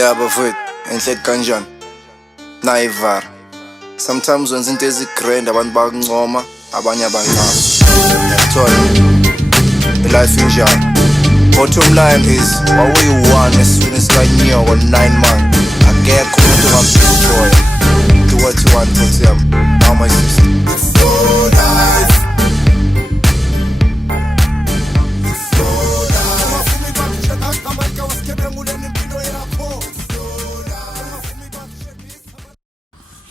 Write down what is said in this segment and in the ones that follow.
Yeah, bafowethu enhleti kanjani? Nayivar. Sometimes wenza into ezigrand abantu bakuncoma, abanye abancane. Yathola. Life injalo. Bottom line is, wawuyi-one esiswini sikanyoko 9 months. Akekho umuntu ongamdestroya. Do what you want, Nkosi yami. Now my sister.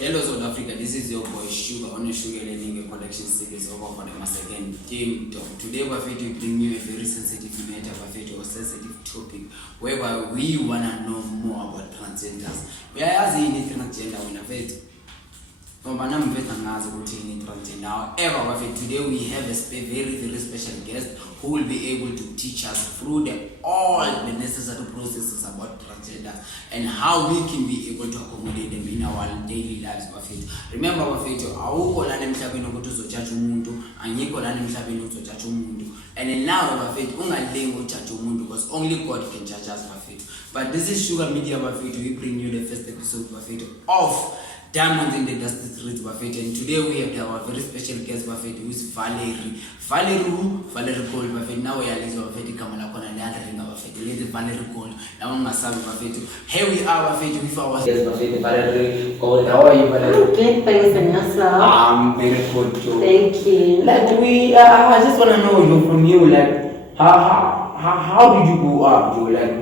Hello South Africa, this is your boy Sugar on the Sugar Learning Collection Series over for them again. Team Talk. Today we're going to bring you a very sensitive matter, or sensitive topic, whereby we wanna know more about transgenders. We are asking transgender when I've however, today we have a very special guest who will be able to teach us through all the necessary processes about transgender and how we can be able to accommodate them in our daily lives. Remember, and now because only God can judge us. But this is Sugar Media. We bring you the first episode of Diamonds in the Dusty Streets, and today we have our very special guest, who is Valerie. Valerie Gold, now we are Lady Kamala Kona, the other ring of Lady Valerie Gold. Now we must have here we are, with our guest, Valerie Gold. How are you, Valerie? Good, thanks, and yourself? I'm very good too. Thank you. Like I just want to know from you, like how did you grow up, Joe? Like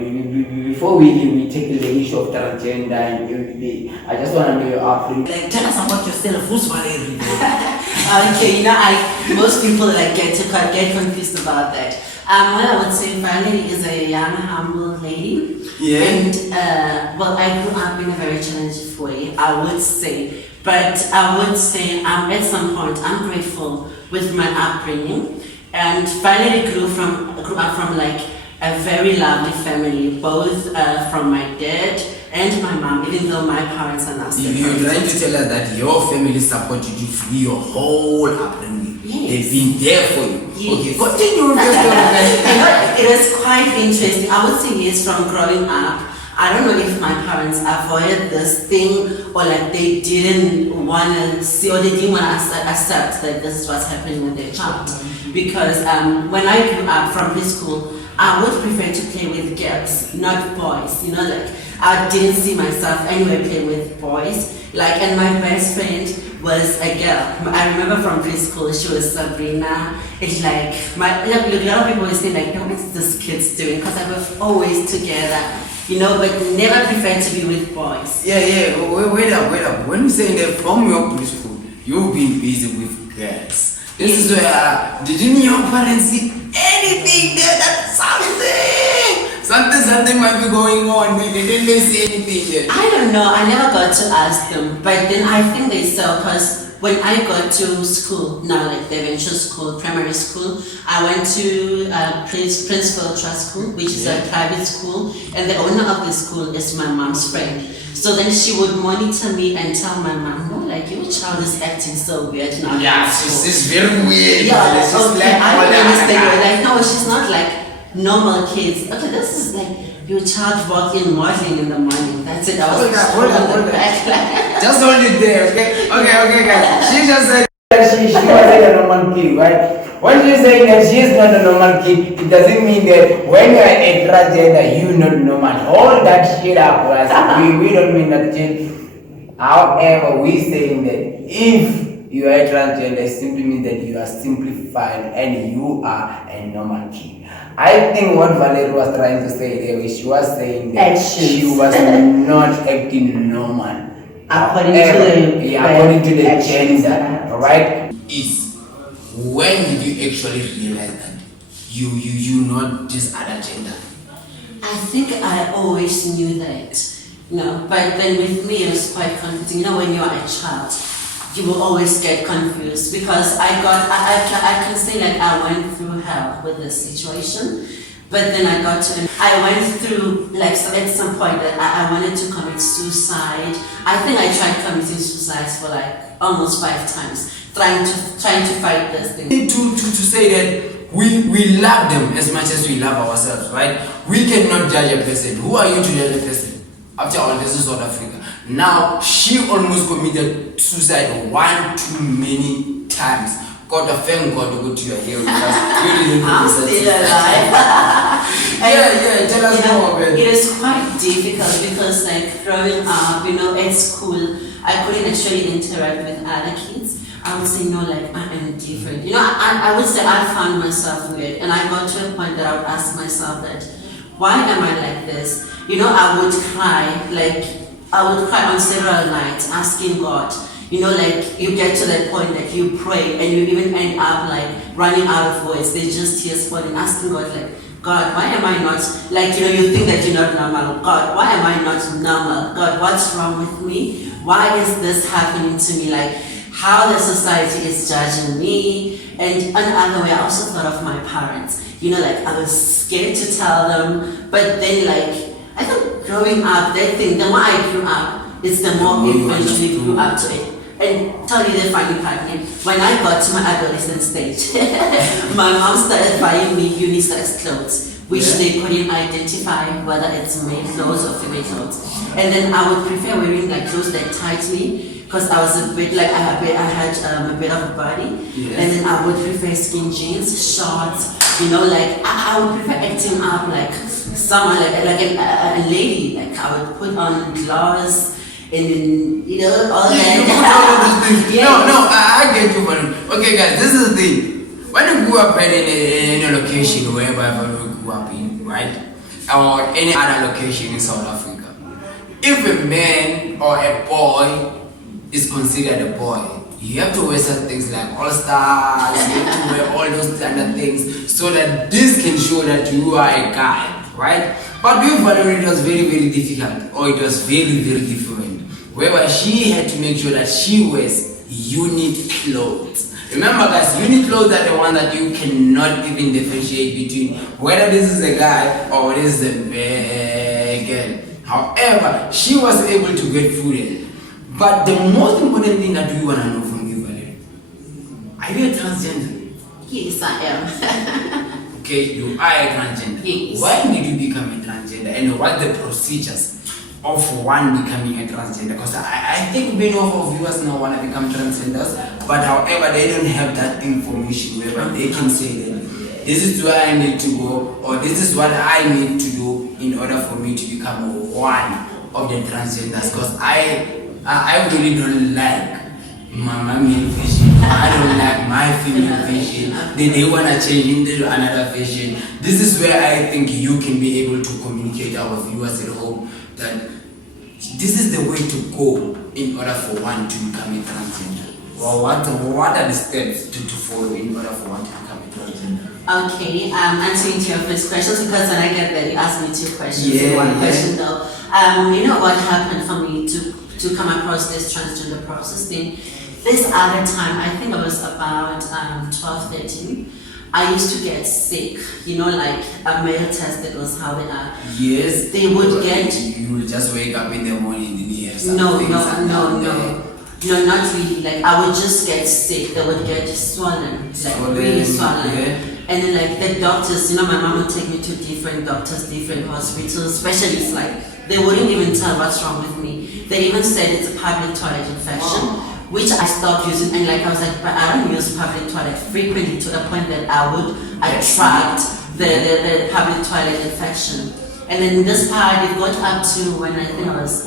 before we take the issue of transgender, and I just want to know your upbringing. Like tell us about yourself. Who's Valerie? Okay, most people get confused about that. Well, I would say Valerie is a young, humble lady. Yeah. And I grew up in a very challenging way, I would say. But I would say at some point I'm grateful with my upbringing. And Valerie grew up from like a very lovely family, both from my dad and my mom, even though my parents are not separated. You're trying to tell us that your family supported you through your whole upbringing. Yes. They've been there for you. Yes. Okay, continue with your story. It was quite interesting. I would say yes, from growing up. I don't know if my parents avoided this thing or like they didn't want to see or they didn't want to accept that this is what's happening with their child. Because when I grew up from preschool, I would prefer to play with girls, not boys. I didn't see myself anywhere playing with boys. And my best friend was a girl. I remember from preschool, she was Sabrina. It's like, a lot of people will say like, what's this kid's doing? Because I was always together. But never preferred to be with boys. Yeah. Wait up. When you say that from your preschool, you've been busy with girls. This is where didn't your parents see anything there? That something might be going on. They didn't see anything there. I don't know. I never got to ask them, but then I think they saw because when I got to school, the eventual school, primary school, I went to Principal Trust School, which is a private school, and the owner of the school is my mom's friend. So then she would monitor me and tell my mom, no, your child is acting so weird now. Yeah, she's very weird. Yeah, okay, I understand. No, she's not like normal kids. Okay, this is your child walking modeling in the morning. That's it. I was hold on. Just hold it there, okay? Okay, guys. She just said that she wasn't a normal kid, right? When you're saying that she is not a normal kid, it doesn't mean that when you're a transgender, you're not normal. Hold that shit up, guys. We don't mean that shit. However, we're saying that if you are a transgender, it simply means that you are simplified and you are a normal kid. I think what Valerie was trying to say there is she was saying that she was not acting normal. According to the gender, right? Is when did you actually realize that you not this other gender? I think I always knew that. But then with me it was quite confusing. When you are a child, you will always get confused because I can say I went through hell with this situation, but then I went through at some point that I wanted to commit suicide. I think I tried committing suicide for almost 5 times, trying to fight this thing. To say that we love them as much as we love ourselves, right? We cannot judge a person. Who are you to judge a person? after all this is South Africa. Now she almost committed suicide one too many times. God, thank God to go to your here with us. I'm still alive. Tell us more about it. It is quite difficult because, like, growing up, at school, I couldn't actually interact with other kids. I would say, no, like, I am different. I would say I found myself weird, and I got to a point that I would ask myself that, why am I like this? I would cry on several nights asking God. Like, you get to that point that you pray and you even end up like running out of words. There's just tears falling, asking God, like, God, why am I not, like, you think that you're not normal. God, why am I not normal? God, what's wrong with me? Why is this happening to me? Like, how the society is judging me. And another way, I also thought of my parents. Like, I was scared to tell them, but then, like, I think growing up, that thing, the more I grew up, it's the more we eventually grew up to it. And tell you the funny part, when I got to my adolescent stage, my mom started buying me unisex clothes, which they couldn't identify whether it's male clothes or female clothes. And then I would prefer wearing like clothes that tied me, because I was a bit like, I had a bit of a body. Yes. And then I would prefer skin jeans, shorts, like I would prefer acting up like someone, like a lady. Like I would put on gloves, and then, all that. No, I get you, man. Okay, guys, this is the thing. When you grew up in a location, wherever you grew up in, right? Or any other location in South Africa, if a man or a boy is considered a boy, you have to wear certain things like all stars, you have to wear all those kind of things so that this can show that you are a guy, right? But with Valerie, it was very, very difficult, or it was very, very different. Whereby she had to make sure that she wears unique clothes. Remember, guys, unique clothes are the one that you cannot even differentiate between whether this is a guy or this is a girl. However, she was able to get through it. But the most important thing that we want to know from you, Valerie, are you a transgender? Yes, I am. Okay, you are a transgender. Yes. Why did you become a transgender, and what are the procedures of one becoming a transgender? Because I think many of our viewers now want to become transgenders, but however they don't have that information whereby they can say that this is where I need to go, or this is what I need to do in order for me to become one of the transgenders. Because I really don't like my male vision. I don't like my female vision. They want to change into another vision. This is where I think you can be able to communicate our viewers at home that this is the way to go in order for one to become a transgender. Well, what are the steps to follow in order for one to become a transgender? Okay, answering to your first question, because when I get there, you asked me two questions in one question though. What happened for me to come across this transgender process thing? This other time, I think I was about 12, 13. I used to get sick, like a male testicles, how they are. Yes. They would get. You will just wake up in the morning and you have something. No, not really. Like I would just get sick. They would get swollen, like really swollen. Yeah. And then like the doctors, my mom would take me to different doctors, different hospitals, specialists. Like they wouldn't even tell what's wrong with me. They even said it's a public toilet infection. Which I stopped using, and like I was like, but I don't use public toilet frequently to the point that I would attract the public toilet infection. And then this part, it got up to when I think I was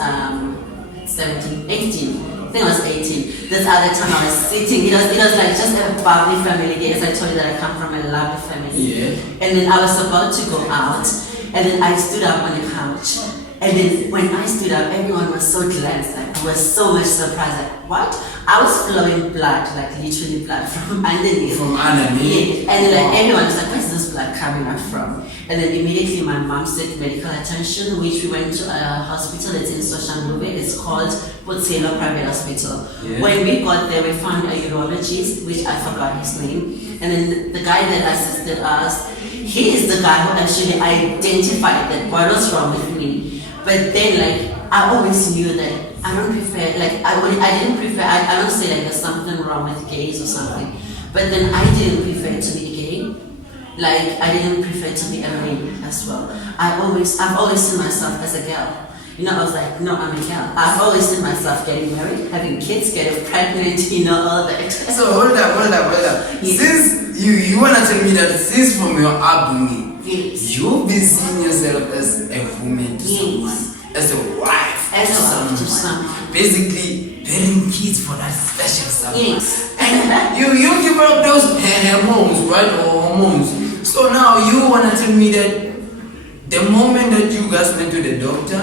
17, 18. I think I was 18. This other time I was sitting, it was like just a bubbly family. Yes, I told you that I come from a lovely family. Yeah. And then I was about to go out, and then I stood up on the couch. And then when I stood up, everyone was so glad. Like, I was so much surprised. Like, what? I was flowing blood, like literally blood from underneath. From underneath? Yeah. And then like, everyone was like, where's this blood coming up from? And then immediately my mom sought medical attention, which we went to a hospital that's in Soshanguve. It's called Potselo Private Hospital. Yeah. When we got there, we found a urologist, which I forgot his name. And then the guy that assisted us, he is the guy who actually identified that what was wrong with me. But then, like, I always knew that I don't prefer, like, I don't say, like, there's something wrong with gays or something. But then I didn't prefer to be gay. Like, I didn't prefer to be a male as well. I've always seen myself as a girl. I was like, no, I'm a girl. I've always seen myself getting married, having kids, getting pregnant, all that. So hold up. Yes. Since you wanna tell me that since from your upbringing, Yes. you've been seeing yourself as a woman to someone, as a wife As to a wife to someone. someone. Basically, bearing kids for that special someone. Yes. And you develop those hormones, right? Or hormones. So now you wanna tell me that the moment that you guys went to the doctor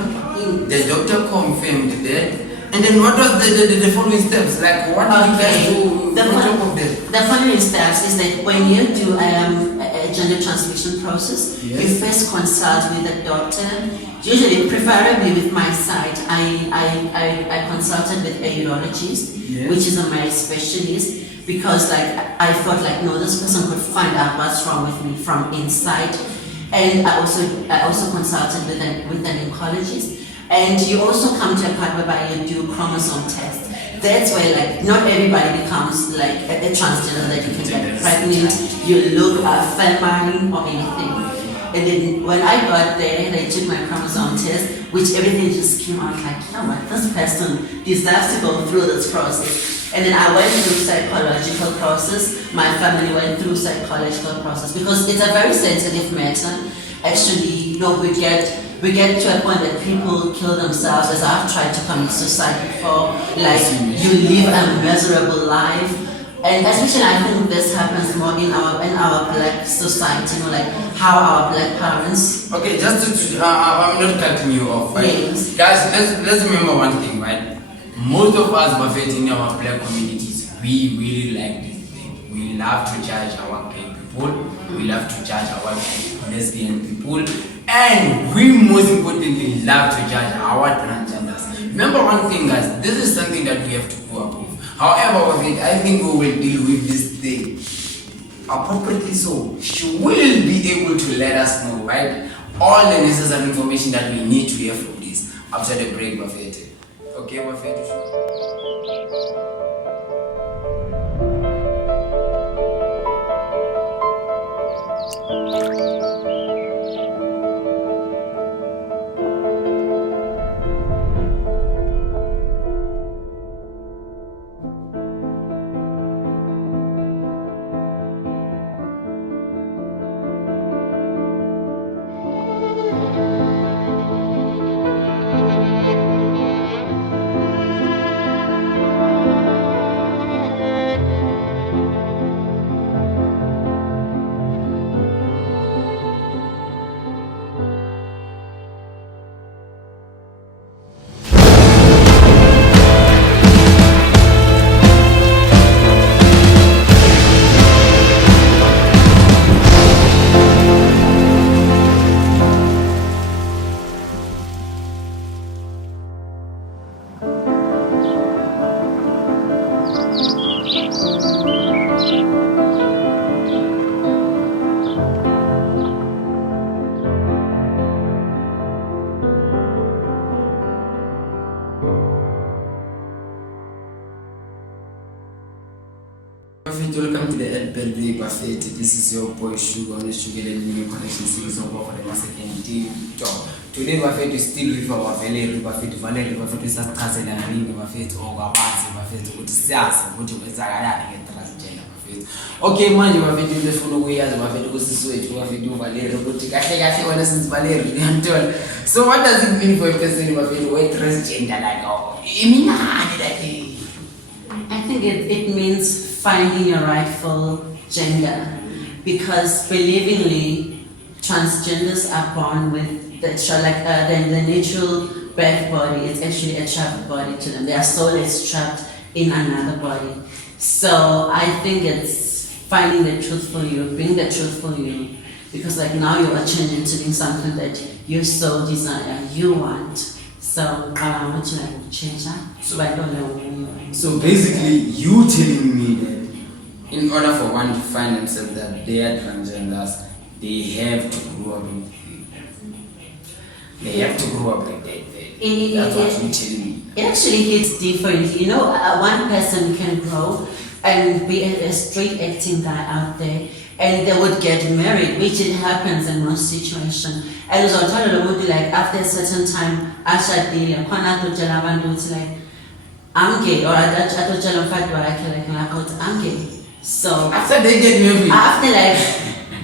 confirmed that. And then what was the following steps? Like what did you guys do The on top of that? The following steps is that when you do a gender transmission process, Yes. you first consult with the doctor. Usually, preferably with my side, I consulted with a urologist, Yes. which is a marriage specialist, because I felt like no, this person could find out what's wrong with me from inside. And I also consulted with an oncologist. And you also come to a part whereby you do chromosome tests. That's where not everybody becomes like a transgender, that you can get pregnant, you look feminine or anything. And then when I got there, they took my chromosome test, which everything just came out like, you know what, this person deserves to go through this process. And then I went through psychological process. My family went through psychological process because it's a very sensitive matter. Actually, we get to a point that people kill themselves, as I've tried to commit suicide before. Like, you live a miserable life. And especially I think this happens more in our black society, like how our black parents. Okay, just to I'm not cutting you off, right? Yes. Guys, let's remember one thing, right? Most of us Buffett in our black communities, we really like this thing. We love to judge our gay people, we love to judge our lesbian people, and we most importantly love to judge our transgenders. Remember one thing, guys, this is something that we have to go up with. However, with it, I think we will deal with this thing appropriately, so she will be able to let us know, right? All the necessary information that we need to hear from this after the break, Buffett. Okay, Buffett. Welcome to the birthday Buffet. This is your boy Sugar on the Sugar and New Connection series of for the second team talk. Today Buffet is still with our Valley Buffet. Buffet is a cousin and ring Buffet or Wabansi Buffet with Sias, which is a transgender Buffet. Okay, man, you have been this full way as Buffet was the switch. You have to do Valerio, but I think I since Valerio. So, what does it mean for a person Buffet with transgender? Like, oh, I think it means finding your rightful gender, because believingly transgenders are born with the natural birth body. It's actually a trapped body to them. Their soul is trapped in another body. So I think it's finding the truthful you, being the truthful you, because now you are changing to being something that you so desire, you want. So I want you to change that. So basically, you telling me that in order for one to find themselves that they are transgenders, they have to grow up with They have to grow up like that. That's what you're telling me. It actually hits differently. One person can grow and be a straight acting guy out there, and they would get married, which it happens in most situations. And it was like after a certain time, like I'm gay, or I don't tell them fact like I'm gay. So after they get married, after like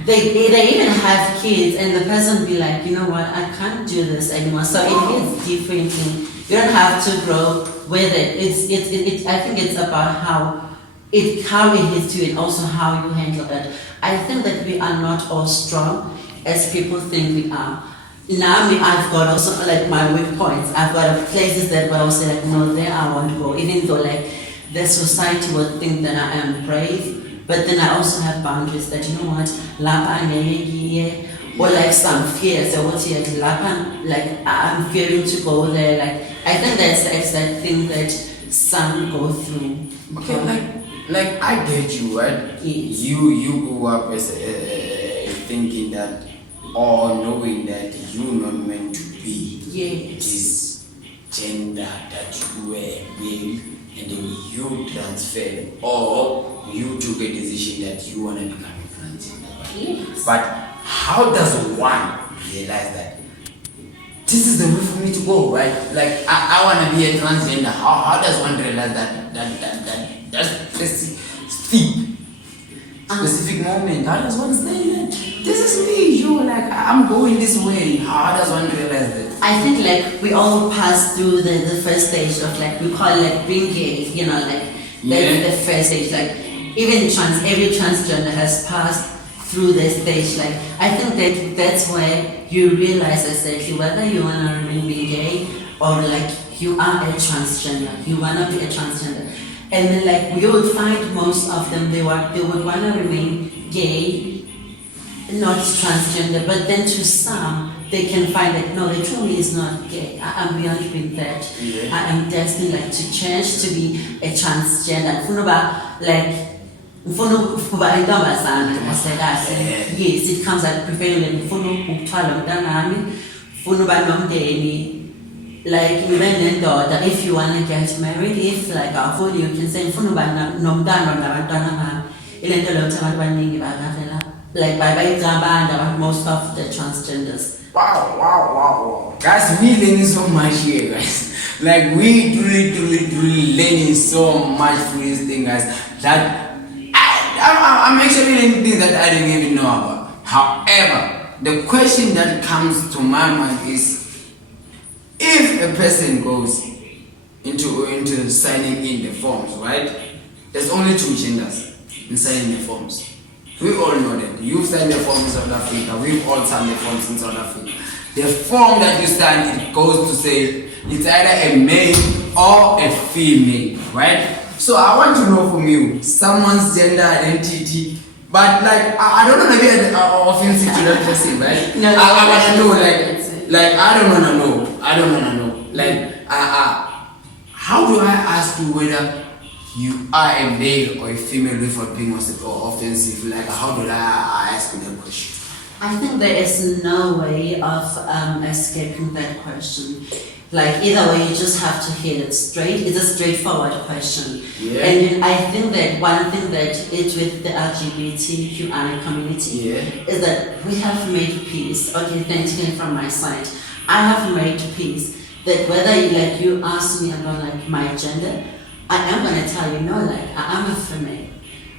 they even have kids, and the person be like, you know what, I can't do this anymore. So it is differently. You don't have to grow with it. It's I think it's about how it hits you, and also how you handle it. I think that we are not all strong as people think we are. Now I've got also like my weak points. I've got places that where I was like, no, there I won't go. Even though like the society would think that I am brave, but then I also have boundaries that, you know what, or like some fears. So what like I'm fearing to go there. Like I think that's the exact thing that some go through. Okay, like I get you, right? Yes. You grew up as thinking that, or knowing that you're not meant to be this gender that you were male, and then you transferred, or you took a decision that you want to become a transgender. Yes. But how does one realize that this is the way for me to go, right? Like I want to be a transgender. How does one realize that's specific moment? How does one say that this is me? Like I'm going this way. How does one realize that? I think like we all pass through the first stage of like, we call it like being gay, you know, like that's the first stage. Like even every transgender has passed through this stage. Like I think that's where you realize exactly whether you want to remain being gay, or like you are a transgender, you want to be a transgender. And then like we would find most of them, they would want to remain gay, not transgender, but then to some they can find that no, they truly is not gay. I am beyond being that. I am destined like to change to be a transgender. Yes, it comes like preferably like even daughter, if you want to get married, if like our phone you can say like by most of the transgenders. Wow. Guys, we learning so much here, guys. Like we truly learning so much from this thing, guys. That I'm actually learning things that I didn't even know about. However, the question that comes to my mind is, if a person goes into signing in the forms, right? There's only two genders in signing the forms. We all know that. You've signed the form in South Africa. We've all signed the forms in South Africa. The form that you sign, it goes to say it's either a male or a female, right? So I want to know from you someone's gender identity, but like I don't know, maybe offensive to that person, right? No, I want to know, like I don't want to know, like how do I ask you whether you are a male or a female without being offensive? Like how do I ask you that question? I think there is no way of escaping that question. Like either way, you just have to hit it straight. It's a straightforward question. And I think that one thing that is with the LGBTQI community is that we have made peace. Okay, thankfully from my side, I have made peace that whether you ask me about like my gender, I am gonna tell you no, like I am a female.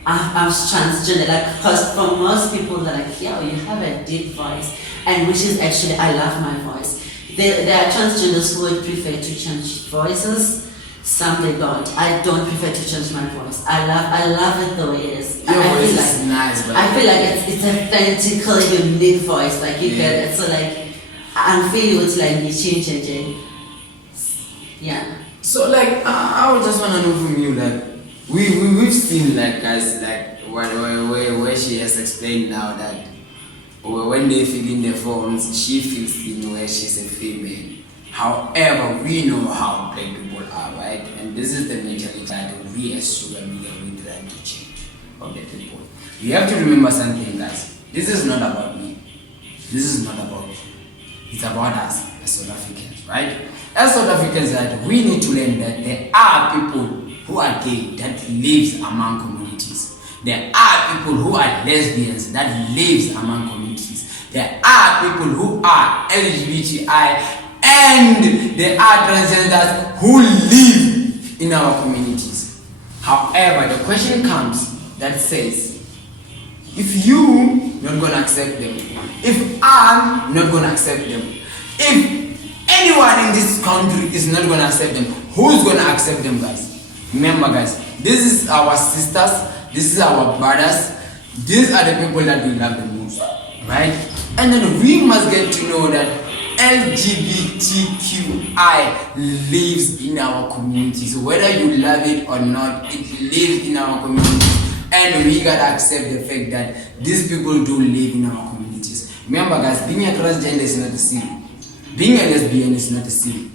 I'm transgender, like, because for most people they're like, yeah, you have a deep voice, and which is actually, I love my voice. There are transgenders who would prefer to change voices, some they don't. I don't prefer to change my voice. I love it the way it is. Your voice is nice, but I feel like it's authentically unique voice, like you get it. So like, I'm feeling it's like you change. Yeah. So like, I would just wanna know from you, like, we've seen like guys like where she has explained now that when they fill in the forms, she fills in where she's a female. However, we know how black people are, right? And this is the mentality that we as sugar media we try to change of the people. You have to remember something, guys. This is not about me. This is not about you. It's about us as South Africans, right? As South Africans, that we need to learn that there are people who are gay that lives among communities. There are people who are lesbians that lives among communities. There are people who are LGBTI, and there are transgenders who live in our communities. However, the question comes that says, if you not gonna accept them, if I'm not gonna accept them, if anyone in this country is not gonna accept them, who's gonna accept them, guys? Remember, guys, this is our sisters, this is our brothers, these are the people that we love the most, right? And then we must get to know that LGBTQI lives in our community. So whether you love it or not, it lives in our community. And we gotta accept the fact that these people do live in our communities. Remember, guys, being a transgender is not a sin. Being a lesbian is not a sin.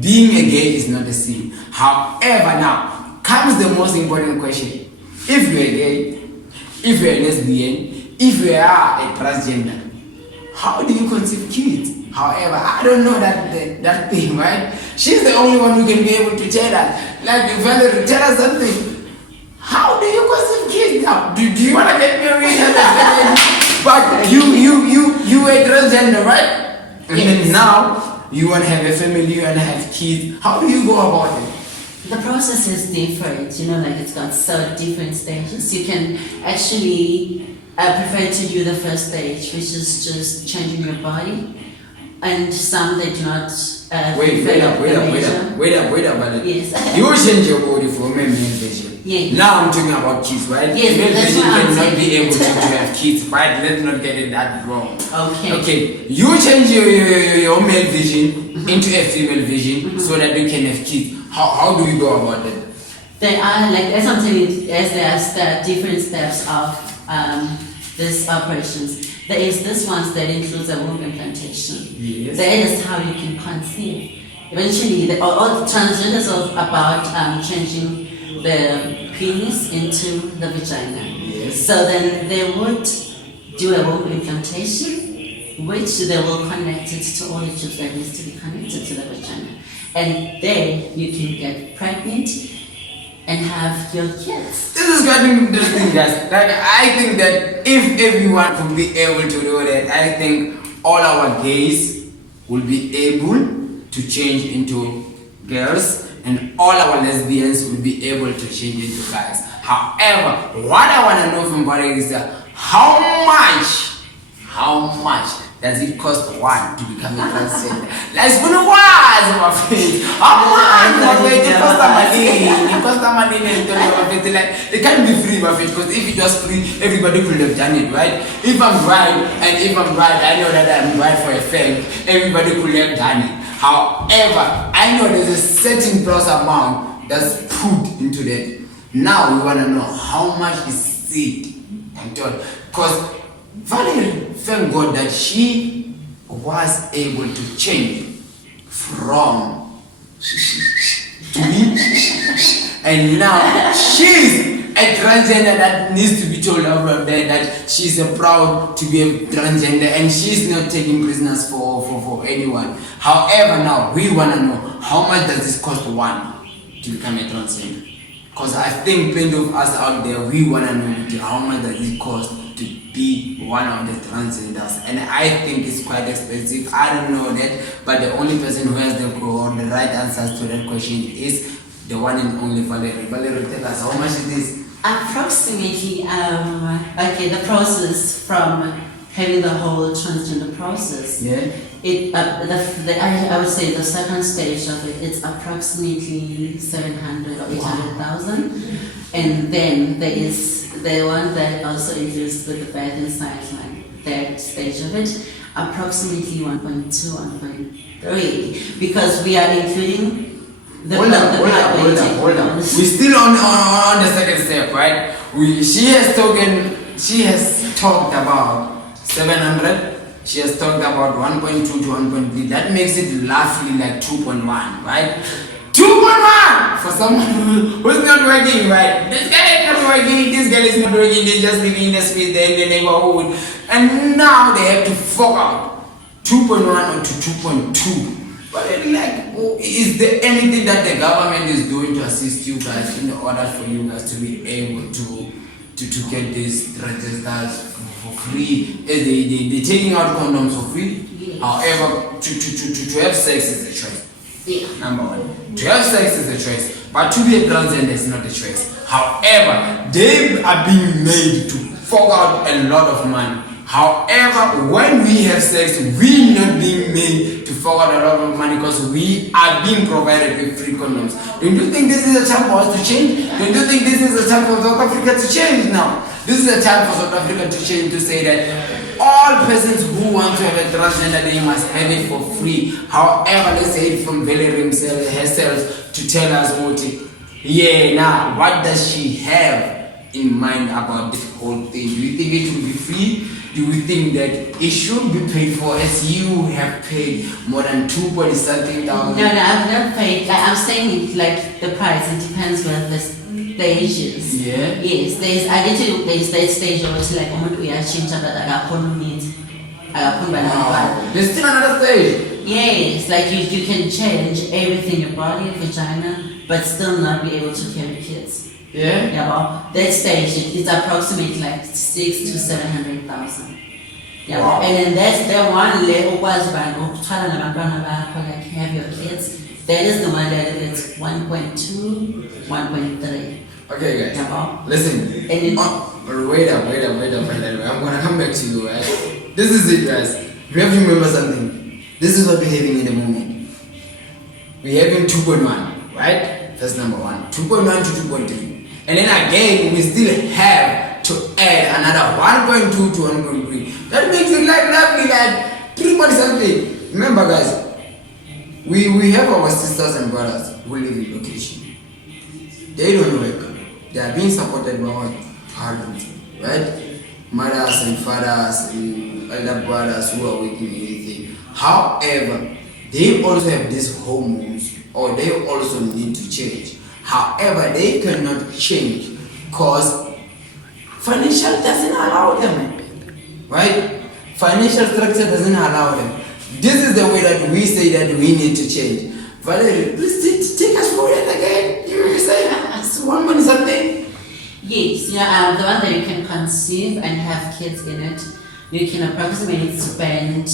Being a gay is not a sin. However, now comes the most important question. If you're gay, if you're a lesbian, if you are a transgender, how do you conceive kids? However, I don't know that thing, right? She's the only one who can be able to tell us. Like, you better tell us something. How do you conceive kids now? Do you want to get married? But you a transgender, right? And then now you want to have a family, you want to have kids. How do you go about it? The process is different, like it's got so different stages. You can actually prefer to do the first stage, which is just changing your body. And some they do not. Wait up, brother. Yes. You change your body for male version. Yes. Now I'm talking about kids, right? Yes, Male that's version what I'm cannot be saying. able to have kids, right? Let's not get it that wrong. Okay. You change your male vision into a female vision so that you can have kids. How do you go about it? There are, like, as I'm telling you, as there are different steps of these operations. There is this one that includes a womb implantation. Yes. That is how you can conceive. Eventually, all transgenders are about changing the penis into the vagina. Yes. So then they would do a womb implantation, which they will connect it to all the tubes that needs to be connected to the vagina. And then you can get pregnant and have your kids. This is quite interesting, guys. Like, I think that if everyone could be able to do that, I think all our gays will be able to change into girls, and all our lesbians will be able to change into guys. However, what I want to know from Barry is that how much does it cost one to become a transgender? Like, it's gonna was my face. How much? It costs money. Like, it can't be free, my face, because if it was free, everybody could have done it, right? If I'm right, I know that I'm right for a fact, everybody could have done it. However, I know there's a certain price amount that's put into that. Now we want to know how much is it. Because Valerie, thank God that she was able to change from to me, and now she's a transgender that needs to be told over there that she's proud to be a transgender and she's not taking prisoners for anyone. However, now we want to know how much does this cost one to become a transgender? Because I think plenty of us out there, we want to know how much does it cost to be one of the transgenders, and I think it's quite expensive. I don't know that, but the only person who has the right answers to that question is the one and only Valerie. Valerie, tell us how much it is. Approximately, the process from having the whole transgender process. Yeah. I would say the second stage of it, it's approximately 700 or 800,000, and then there is the one that also includes with the birth inside, like that stage of it, approximately 1.2, 1.3, because we are including the Hold on. We're still on the second step, right? She has talked about 700. She has talked about 1.2 to 1.3. That makes it roughly like 2.1, right? 2.1 for someone who's not working, right? This guy is not working, this girl is not working, they just living in the street, they're in the neighborhood. And now they have to fork out 2.1 to 2.2. But is there anything that the government is doing to assist you guys in order for you guys to be able to to get these transgenders for free. They're taking out condoms for free. Yes. However, to have sex is a choice. Yeah. Number one. To have sex is a choice. But to be a transgender is not a choice. However, they are being made to fork out a lot of money. However, when we have sex, we're not being made to fork out a lot of money because we are being provided with free condoms. Don't you think this is a time for us to change? Don't you think this is a time for South Africa to change now? This is a time for South Africa to change, to say that all persons who want to have a transgender, they must have it for free. However, let's say it from Valerie herself to tell us what it, yeah, now, what does she have in mind about this whole thing? Do you think it will be free? Do we think that it should be paid for, as you have paid more than 2 something thousand? No, I've never paid. Like, I'm saying, like, the price, it depends where the stages. Yeah. Yes, there's that stage where it's like, we are changing that I got meat. Wow. There's still another stage. Yes, like you can change everything, your body, vagina, but still not be able to carry kids. Yeah. Yeah, well, that stage it's approximately like 600,000 to 700,000. Yeah, wow. And then that's the one level was like have your kids. That is the one that it's 1.2, 1.3. Okay, guys. Yeah, well, listen. and Wait up. I'm gonna come back to you, right? This is it, guys. We have to remember something. This is what we're having in the moment. We're having 2.1, right? That's number one. 2.1 to 2.3. And then again, we still have to add another 1.2 to 1.3. That makes it like roughly like 3 something. Remember, guys, we have our sisters and brothers who live in location. They don't work. They are being supported by our parents, right? Mothers and fathers and elder brothers who are working anything. However, they also have these hormones, or they also need to change. However, they cannot change because financial doesn't allow them, right? Financial structure doesn't allow them. This is the way that we say that we need to change. Valerie, please take us forward again. You say it's 1 something. yes, yeah, the one that you can conceive and have kids in it, you can approximately spend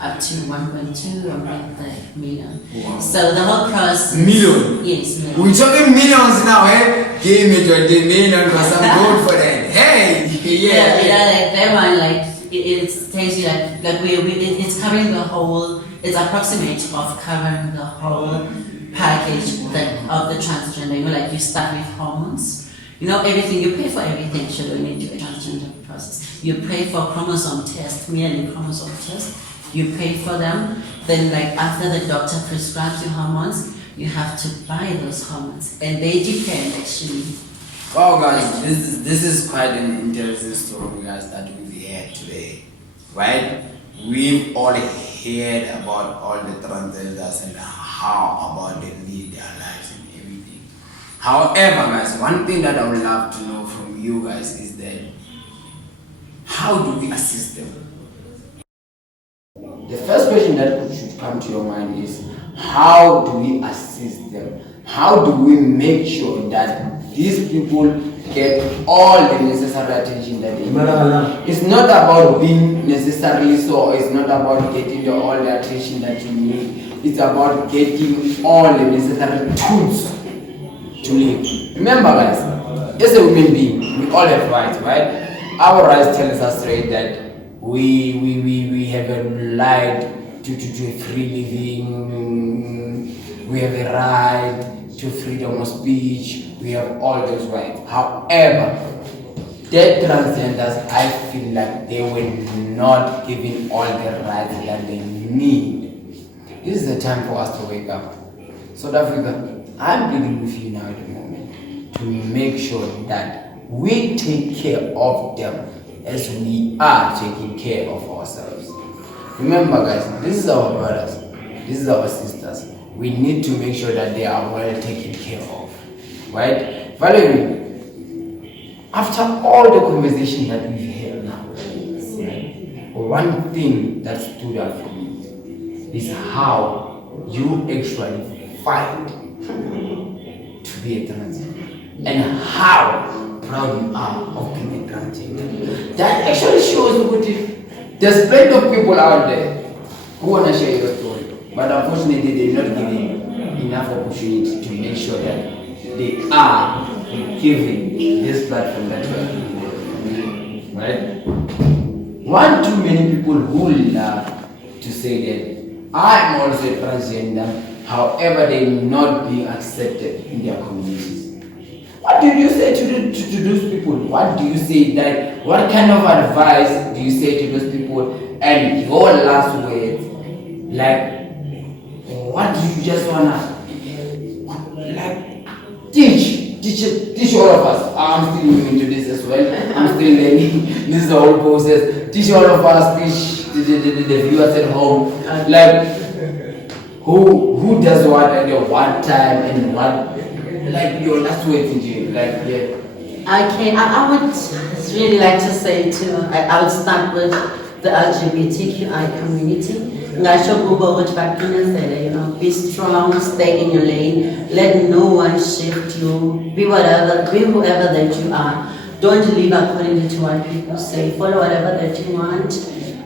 up to 1.2 or 1.3 million. Wow. So the whole process. Million? Yes, million. We're talking millions now, eh? Give me 20 million because I'm good for that. Hey! Yeah. Like that one, like it tells you like it's covering the whole. It's approximate of covering the whole package of the transgender. You know, like you start with hormones. You know, everything you pay for everything should go into a transgender process. You pay for chromosome test, merely chromosome test. You pay for them. Then, like after the doctor prescribes you hormones, you have to buy those hormones, and they depend actually. Wow, guys, this is quite an interesting story, guys, that we've had today, right? We've all heard about all the transgenders and how about they lead their lives and everything. However, guys, one thing that I would love to know from you guys is that how do we assist them? The first question that should come to your mind is, how do we assist them? How do we make sure that these people get all the necessary attention that they need? It's not about being necessarily so, it's not about getting all the attention that you need. It's about getting all the necessary tools to live. Remember, guys, as a human being, we all have rights, right? Our rights tell us straight that we have a right to free living, we have a right to freedom of speech, we have all those rights. However, dead transgenders, I feel like they were not given all the rights that they need. This is the time for us to wake up. South Africa, I'm pleading with you now at the moment to make sure that we take care of them as we are taking care of ourselves. Remember, guys, this is our brothers, this is our sisters. We need to make sure that they are well taken care of, right? Valerie, after all the conversation that we've had now, right, one thing that stood out for me is how you actually fight to be a transgender, and how proud you are of being a transgender. That actually shows what if there's plenty of people out there who want to share your story, but unfortunately they're not given enough opportunity to make sure that they are given this platform that we are giving, right? One too many people who love to say that I'm also a transgender, however they not being accepted in their communities. What do you say to those people? What do you say that? What kind of advice do you say to those people? And your last words, like, what do you just wanna like teach all of us? I'm still new into this as well. I'm still learning. This is the whole process. Teach all of us. Teach the viewers at home. Like, who does what at your one time and what? Like your last words in jail, like yeah. Okay, I would really like to say I would start with the LGBTQI community. Ngasho kubo ukuthi baqinezele, you know, be strong, stay in your lane, let no one shift you, be whoever that you are. Don't live according to what people say, follow whatever that you want.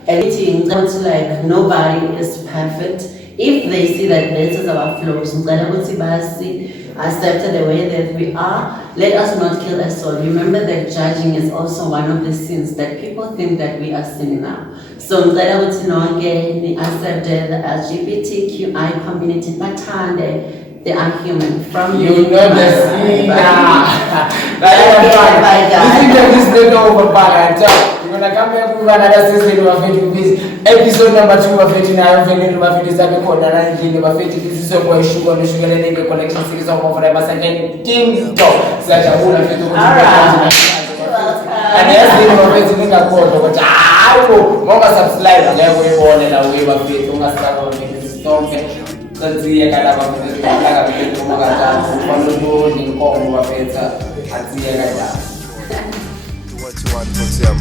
Anything that's like nobody is perfect. If they see that this is our flaws, accept the way that we are, let us not kill us all. Remember that judging is also one of the sins that people think that we are sinning now. So they accept the LGBTQI community, they are human from you know the sin. This is over back. You're gonna come back with another season of episode number 2 of 89 this is a sugar and collection series of forever second King Talk. Such a whole and yes, they a quote, but I will subscribe and every one and away of faith. Let's see a kind of What you want to tell?